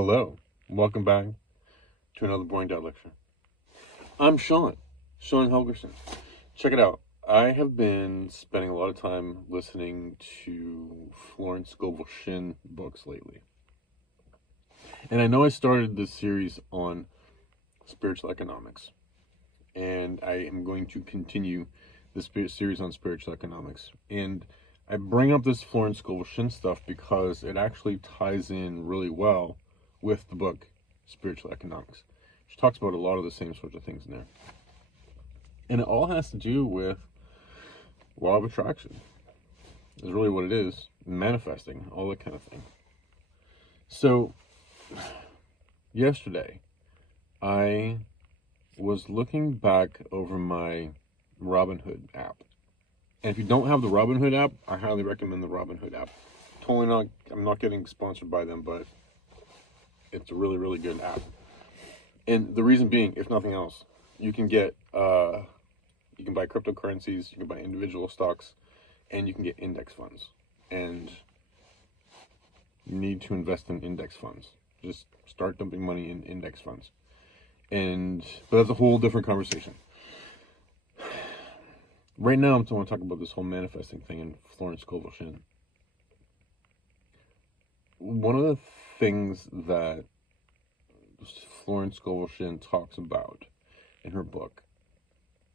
Hello, welcome back to another Boring Dad Lecture. I'm Sean Helgerson. Check it out. I have been spending a lot of time listening to Florence Scovel Shinn books lately. And I know I started this series on spiritual economics. And I am going to continue this series on spiritual economics. And I bring up this Florence Scovel Shinn stuff because it actually ties in really well with the book Spiritual Economics. She talks about a lot of the same sorts of things in there. And it all has to do with law of attraction. Is really what it is. Manifesting, all that kind of thing. So, yesterday, I was looking back over my Robinhood app. And if you don't have the Robinhood app, I highly recommend the Robinhood app. I'm not getting sponsored by them, but it's a really, really good app. And the reason being, if nothing else, you can get, you can buy cryptocurrencies, you can buy individual stocks, and you can get index funds. And you need to invest in index funds. Just start dumping money in index funds. But that's a whole different conversation. Right now, I want to talk about this whole manifesting thing in Florence Scovel Shinn. One of the things that Florence Scovel Shinn talks about in her book,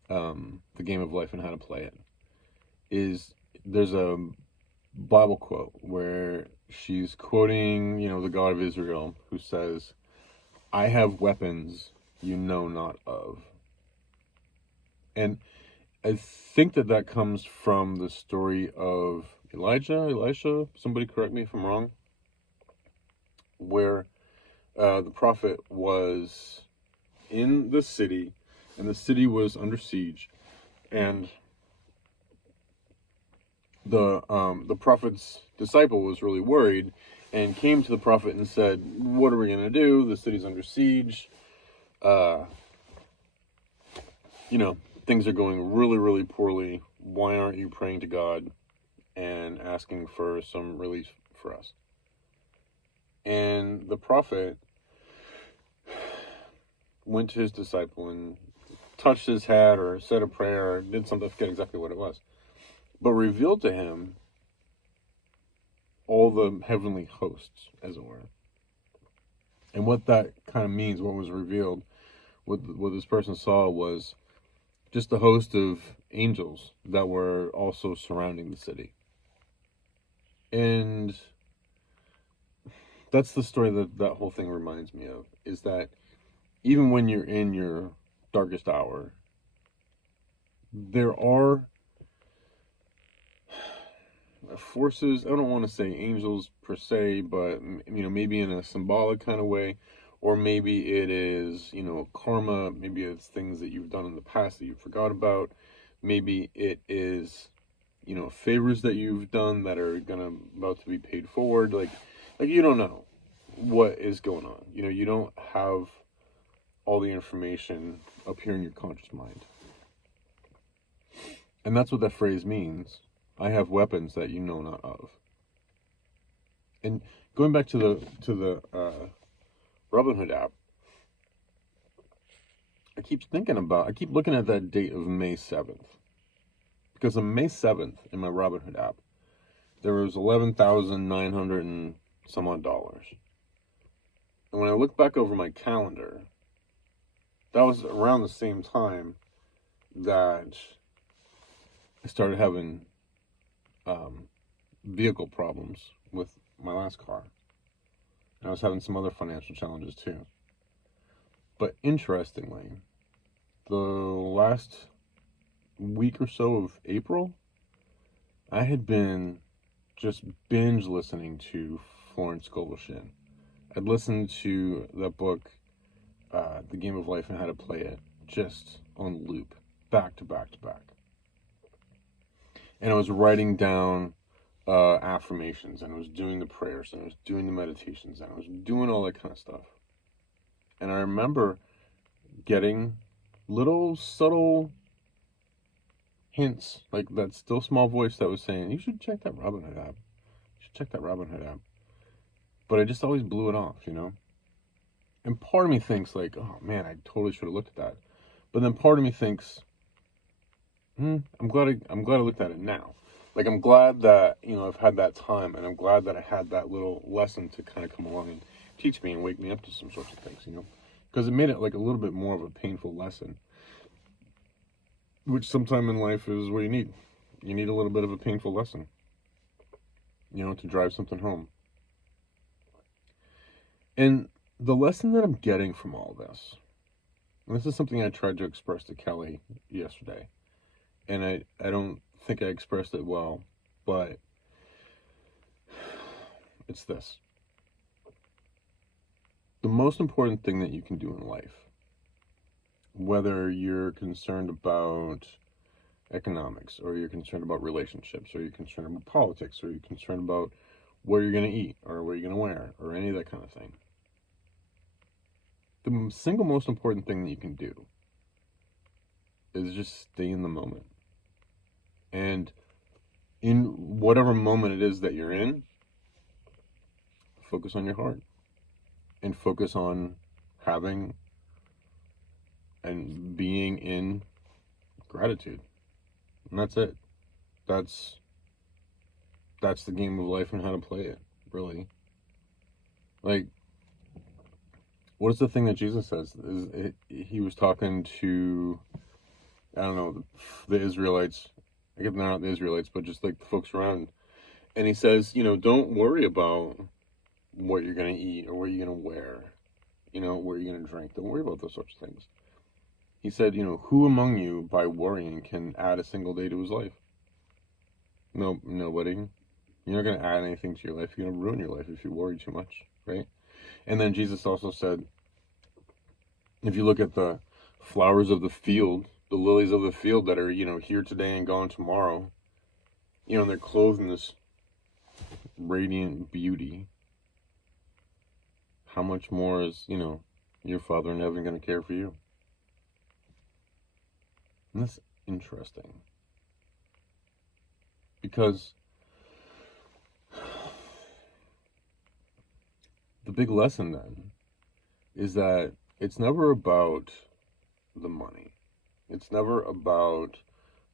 The Game of Life and How to Play It, is there's a Bible quote where she's quoting, the God of Israel, who says, "I have weapons you know not of." And I think that comes from the story of Elisha, somebody correct me if I'm wrong, where the prophet was in the city, and the city was under siege, and the prophet's disciple was really worried, and came to the prophet and said, "What are we going to do? The city's under siege. Things are going really, really poorly. Why aren't you praying to God and asking for some relief for us?" And the prophet went to his disciple and touched his hat or said a prayer or did something, I forget exactly what it was, but revealed to him all the heavenly hosts, as it were. And what that kind of means, what was revealed, what this person saw was just a host of angels that were also surrounding the city. And that's the story that whole thing reminds me of, is that even when you're in your darkest hour, there are forces, I don't want to say angels per se, but maybe in a symbolic kind of way, or maybe it is, karma, maybe it's things that you've done in the past that you forgot about, maybe it is, favors that you've done that are about to be paid forward, like you don't know what is going on, you don't have all the information up here in your conscious mind. And that's what that phrase means. I have weapons that you know not of. And going back to the Robinhood app, I keep looking at that date of May 7th. Because on May 7th, in my Robinhood app, there was $11,900 and some odd dollars. And when I look back over my calendar, that was around the same time that I started having vehicle problems with my last car. And I was having some other financial challenges too. But interestingly, the last week or so of April, I had been just binge listening to Florence Scovel Shinn. I'd listened to that book, The Game of Life and How to Play It, just on loop, back to back to back. And I was writing down affirmations, and I was doing the prayers, and I was doing the meditations, and I was doing all that kind of stuff. And I remember getting little subtle hints, like that still small voice that was saying, "You should check that Robinhood app. You should check that Robinhood app." But I just always blew it off, And part of me thinks like, oh man, I totally should have looked at that. But then part of me thinks, I'm glad I looked at it now. Like, I'm glad that, I've had that time, and I'm glad that I had that little lesson to kind of come along and teach me and wake me up to some sorts of things. Because it made it like a little bit more of a painful lesson, which sometime in life is what you need. You need a little bit of a painful lesson, to drive something home. And the lesson that I'm getting from all this, and this is something I tried to express to Kelly yesterday, and I don't think I expressed it well, but it's this. The most important thing that you can do in life, whether you're concerned about economics, or you're concerned about relationships, or you're concerned about politics, or you're concerned about where you're going to eat, or what you're going to wear, or any of that kind of thing, the single most important thing that you can do is just stay in the moment. And in whatever moment it is that you're in, focus on your heart. And focus on having and being in gratitude. And that's it. That's the game of life and how to play it, really. Like, what is the thing that Jesus says? He was talking to, I don't know, the Israelites. I guess they're not the Israelites, but just like the folks around. And he says, don't worry about what you're going to eat or what you're going to wear, where you're going to drink. Don't worry about those sorts of things. He said, who among you by worrying can add a single day to his life? No, nobody. You're not going to add anything to your life. You're going to ruin your life if you worry too much, right? And then Jesus also said, if you look at the flowers of the field, the lilies of the field that are, here today and gone tomorrow, they're clothed in this radiant beauty. How much more is, your Father in heaven going to care for you? And that's interesting. Because the big lesson then is that it's never about the money. It's never about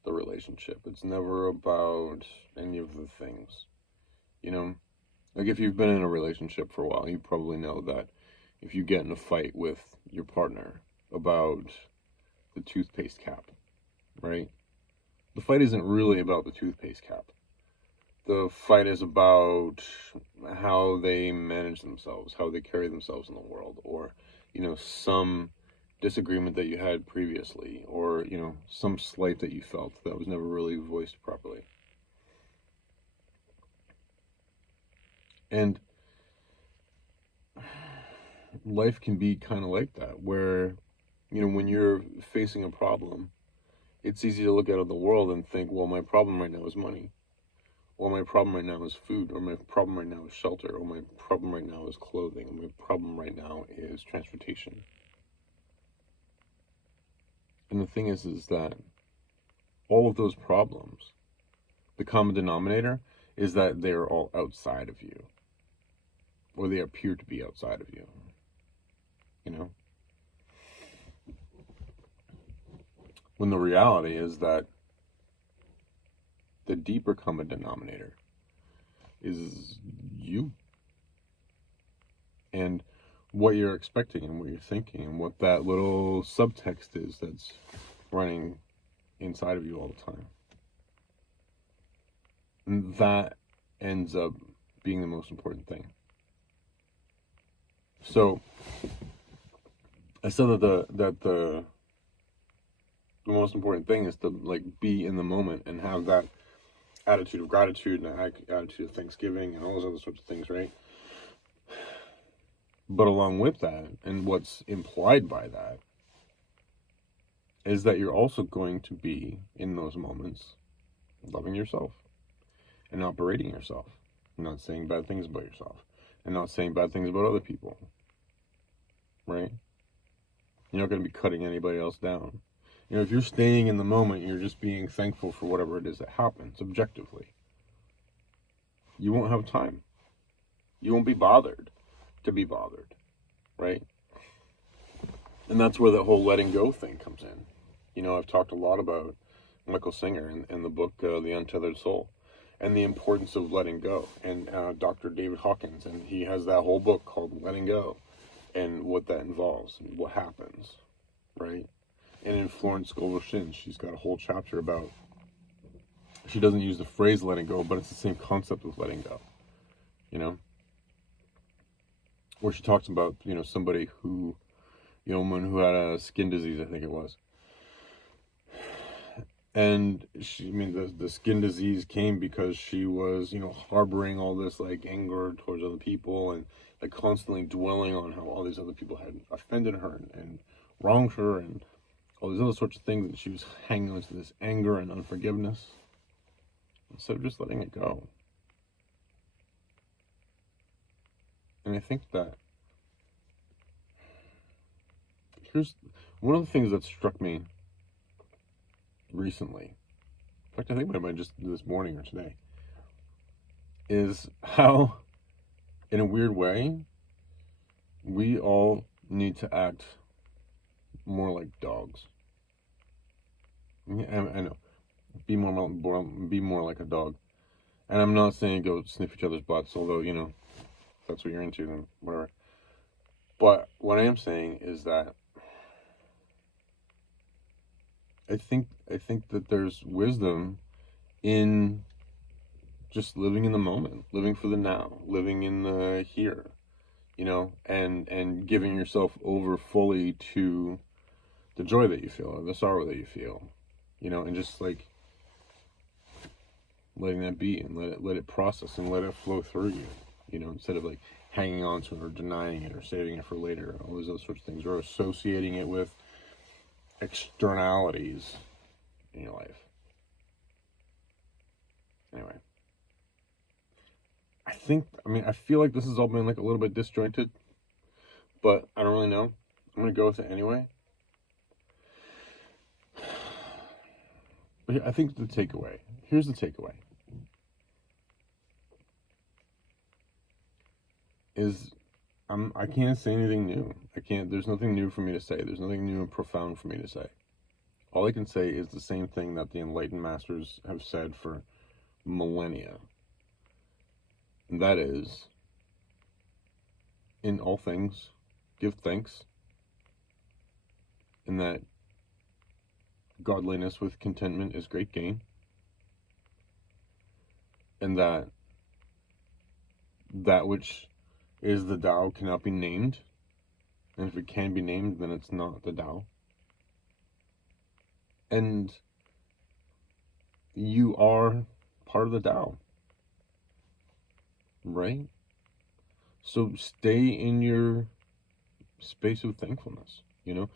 the relationship. It's never about any of the things. Like if you've been in a relationship for a while, you probably know that if you get in a fight with your partner about the toothpaste cap, right? The fight isn't really about the toothpaste cap. The fight is about how they manage themselves, how they carry themselves in the world, or, some disagreement that you had previously, or, some slight that you felt that was never really voiced properly. And life can be kind of like that, where, when you're facing a problem, it's easy to look out at the world and think, well, my problem right now is money. Well, my problem right now is food, or my problem right now is shelter, or my problem right now is clothing, or my problem right now is transportation. And the thing is that all of those problems, the common denominator is that they are all outside of you, or they appear to be outside of you. When the reality is that the deeper common denominator is you, and what you're expecting and what you're thinking and what that little subtext is that's running inside of you all the time. And that ends up being the most important thing. So I said that the most important thing is to be in the moment and have that attitude of gratitude and attitude of thanksgiving and all those other sorts of things, right? But along with that, and what's implied by that, is that you're also going to be, in those moments, loving yourself and not berating yourself, and not saying bad things about yourself, and not saying bad things about other people, right? You're not going to be cutting anybody else down. If you're staying in the moment, you're just being thankful for whatever it is that happens, objectively. You won't have time. You won't be bothered to be bothered, right? And that's where the whole letting go thing comes in. You know, I've talked a lot about Michael Singer in the book The Untethered Soul, and the importance of letting go. And Dr. David Hawkins, and he has that whole book called Letting Go, and what that involves and what happens, right? And in Florence Scovel Shinn, she's got a whole chapter about, she doesn't use the phrase letting go, but it's the same concept with letting go, you know? Where she talks about, you know, somebody who, you know, a woman who had a skin disease, I think it was. And she, I mean, the skin disease came because she was, you know, harboring all this like anger towards other people, and like constantly dwelling on how all these other people had offended her and wronged her and all these other sorts of things. And she was hanging on to this anger and unforgiveness instead of just letting it go. And I think that here's one of the things that struck me recently. In fact, I think it might have just this morning or today, is how, in a weird way, we all need to act more like dogs. I know, be more like a dog. And I'm not saying go sniff each other's butts, although, you know, if that's what you're into, then whatever. But what I am saying is that I think that there's wisdom in just living in the moment, living for the now, living in the here, you know, and giving yourself over fully to the joy that you feel or the sorrow that you feel, you know, and just like letting that be and let it process and let it flow through you, you know, instead of like hanging on to it or denying it or saving it for later, all those other sorts of things, or associating it with externalities in your life. Anyway, I feel like this has all been like a little bit disjointed, but I don't really know. I'm gonna go with it anyway. But I think here's the takeaway, is I can't say anything new. There's nothing new for me to say. There's nothing new and profound for me to say. All I can say is the same thing that the enlightened masters have said for millennia. And that is, in all things, give thanks. And that godliness with contentment is great gain. And that which is the Tao cannot be named. And if it can be named, then it's not the Tao. And you are part of the Tao. Right? So stay in your space of thankfulness, you know?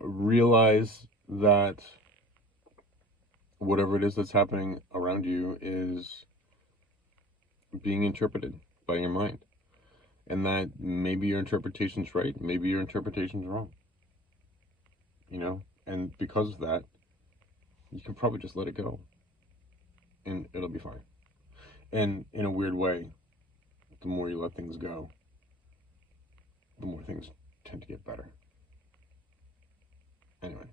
Realize that whatever it is that's happening around you is being interpreted by your mind. And that maybe your interpretation's right, maybe your interpretation's wrong. You know? And because of that, you can probably just let it go. And it'll be fine. And in a weird way, the more you let things go, the more things tend to get better. Anyway,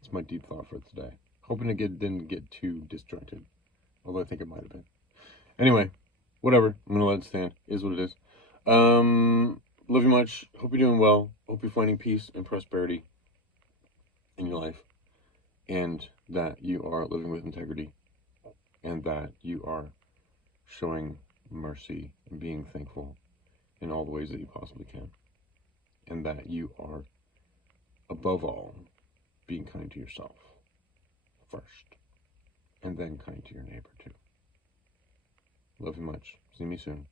it's my deep thought for today. Hoping it didn't get too disjointed, although I think it might have been. Anyway, whatever. I'm gonna let it stand. It is what it is. Love you much. Hope you're doing well. Hope you're finding peace and prosperity in your life, and that you are living with integrity, and that you are showing mercy and being thankful in all the ways that you possibly can, and that you are, above all, being kind to yourself first, and then kind to your neighbor too. Love you much. See me soon.